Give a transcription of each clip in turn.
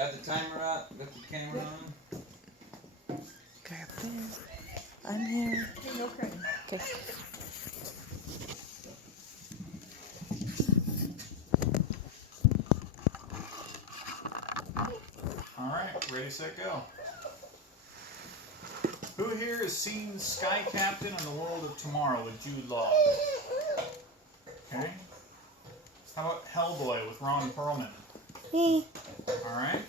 Got the timer up, got the camera on. Okay, up there. I'm here. Hey, no crying. Okay. Alright, ready, set, go. Who here has seen Sky Captain and the World of Tomorrow with Jude Law? Okay. How about Hellboy with Ron Perlman? Alright.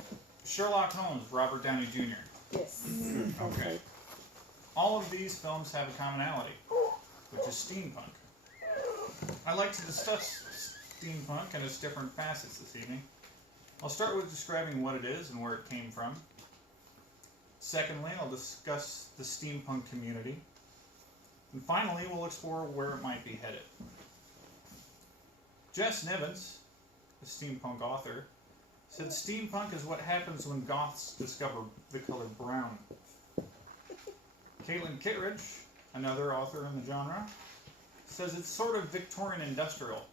Sherlock Holmes, Robert Downey Jr. Yes. Okay. All of these films have a commonality, which is steampunk. I'd like to discuss steampunk and its different facets this evening. I'll start with describing what it is and where it came from. Secondly, I'll discuss the steampunk community. And finally, we'll explore where it might be headed. Jess Nivens, a steampunk author, said steampunk is what happens when goths discover the color brown. Caitlin Kittredge, another author in the genre, says it's sort of Victorian industrial,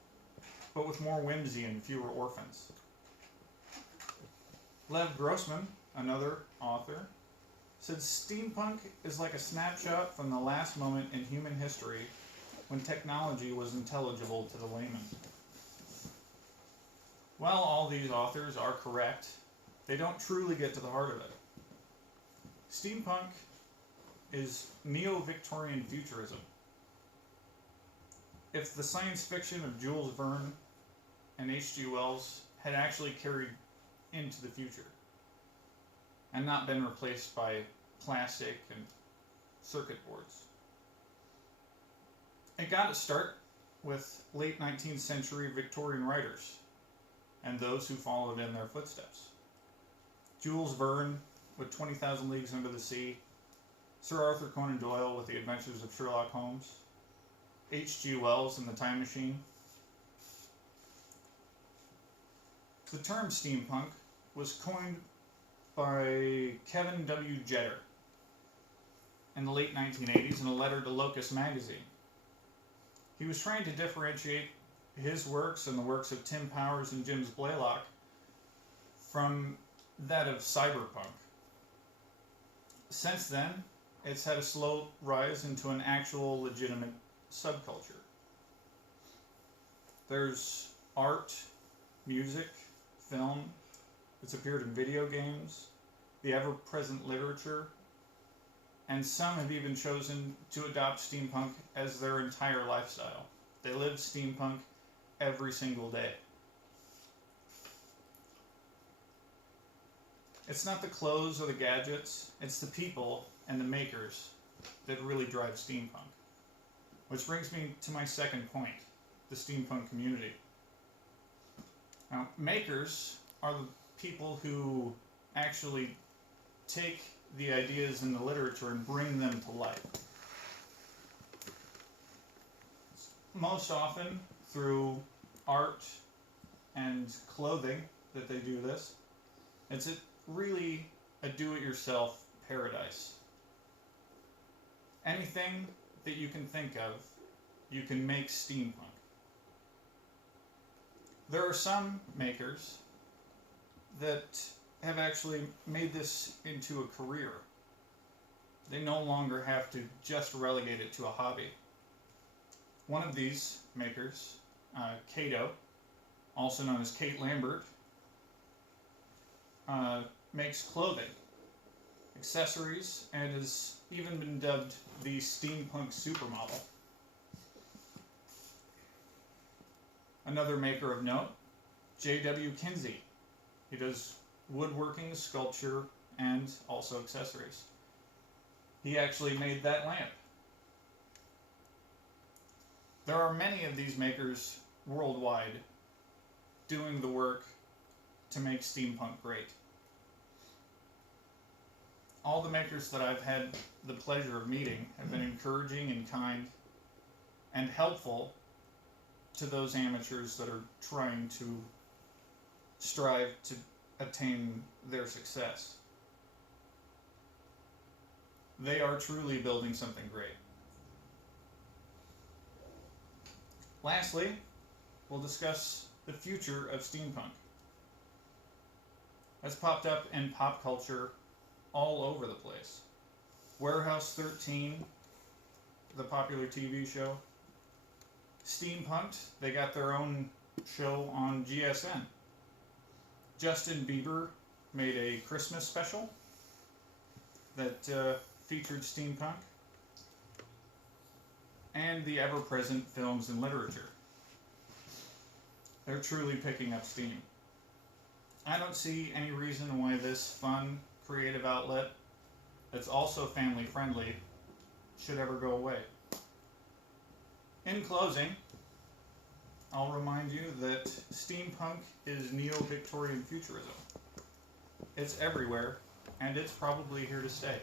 but with more whimsy and fewer orphans. Lev Grossman, another author, said steampunk is like a snapshot from the last moment in human history when technology was intelligible to the layman. While all these authors are correct, they don't truly get to the heart of it. Steampunk is neo-Victorian futurism. If the science fiction of Jules Verne and H.G. Wells had actually carried into the future and not been replaced by plastic and circuit boards. It got its start with late 19th century Victorian writers and those who followed in their footsteps. Jules Verne with 20,000 Leagues Under the Sea, Sir Arthur Conan Doyle with The Adventures of Sherlock Holmes, H.G. Wells and The Time Machine. The term steampunk was coined by Kevin W. Jeter in the late 1980s in a letter to Locus magazine. He was trying to differentiate his works and the works of Tim Powers and James Blaylock from that of cyberpunk. Since then, it's had a slow rise into an actual legitimate subculture. There's art, music, film. It's appeared in video games, the ever-present literature, and some have even chosen to adopt steampunk as their entire lifestyle. They live steampunk every single day. It's not the clothes or the gadgets, it's the people and the makers that really drive steampunk. Which brings me to my second point, the steampunk community. Now, makers are the people who actually take the ideas in the literature and bring them to life. Most often through art and clothing that they do this. It's really a do-it-yourself paradise. Anything that you can think of, you can make steampunk. There are some makers that have actually made this into a career. They no longer have to just relegate it to a hobby. One of these makers, Kato, also known as Kate Lambert, makes clothing, accessories, and has even been dubbed the steampunk supermodel. Another maker of note, J.W. Kinsey. He does woodworking, sculpture, and also accessories. He actually made that lamp. There are many of these makers worldwide doing the work to make steampunk great. All the makers that I've had the pleasure of meeting have been encouraging and kind and helpful to those amateurs that are trying to strive to attain their success. They are truly building something great. Lastly, we'll discuss the future of steampunk. has popped up in pop culture all over the place. Warehouse 13, the popular TV show. Steampunk, they got their own show on GSN. Justin Bieber made a Christmas special that featured steampunk. And the ever-present films and literature. They're truly picking up steam. I don't see any reason why this fun, creative outlet that's also family-friendly should ever go away. In closing, I'll remind you that steampunk is neo-Victorian futurism. It's everywhere, and it's probably here to stay.